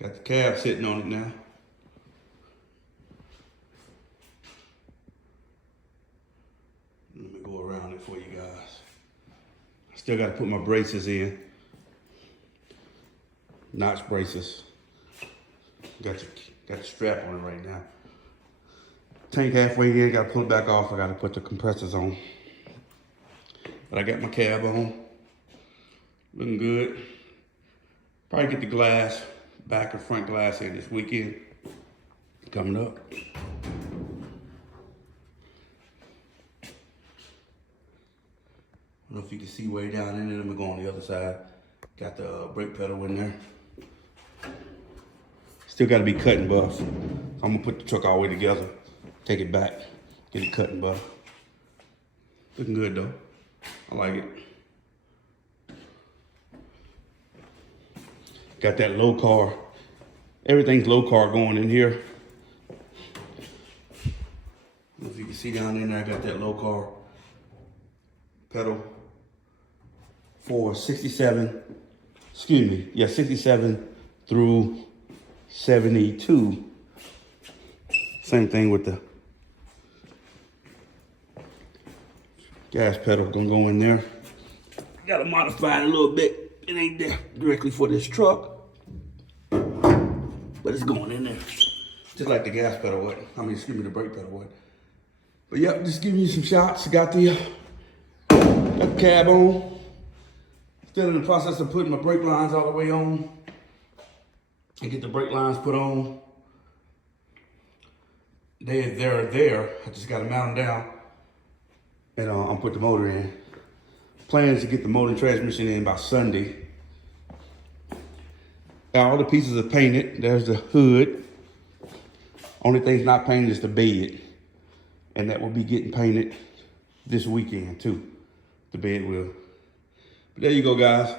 Got the cab sitting on it now. Let me go around it for you guys. Still got to put my braces in. Notch braces. Got the strap on it right now. Tank halfway in, got to pull it back off. I got to put the compressors on. But I got my cab on. Looking good. Probably get the glass, back and front glass in this weekend. Coming up. I don't know if you can see way down in there. Let me go on the other side. Got the brake pedal in there. Still gotta be cut and buff. I'm gonna put the truck all the way together, take it back, get it cut and buff. Looking good though. I like it. Got that low car. Everything's low car going in here. I don't know if you can see down in there, I got that low car pedal for 67, excuse me, yeah, 67 through 72. Same thing with the gas pedal gonna go in there. Gotta modify it a little bit. It ain't there directly for this truck, but it's going in there. Just like the gas pedal would. I mean, excuse me, the brake pedal would. But yep, just giving you some shots. Got the cab on. Still in the process of putting my brake lines all the way on. And get the brake lines put on. They're there. I just gotta mount them down. And I'm put the motor in. Plan is to get the motor and transmission in by Sunday. All the pieces are painted. There's the hood. Only thing's not painted is the bed. And that will be getting painted this weekend too. The bed will. But there you go, guys.